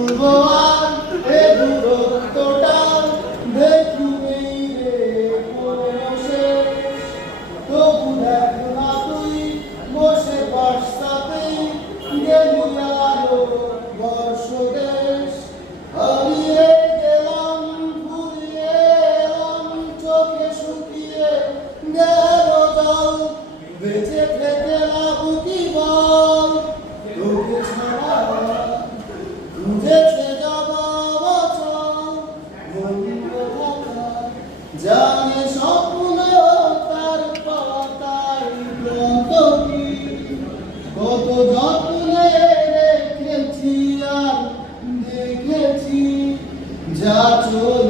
ভুলবো আর এ দূরত্বটা দেখি নেই রে কোনো শেষ। তবু দেখ না তুই বসে পাশটাতেই গেলি আলো বর্ষ দেশ। হারিয়ে গেলাম ফুরিয়ে এলাম চোখে শুকিয়ে গেল জল। বেঁচে থেকে লাভ কি বল, তোকে ছাড়া বুঝেছে যাবা বছর বন্ধ থাকা। জানে স্বপ্ন তার পাতায় কত কি, কত যত্নে রেখেছি আর দেখেছি যা চলে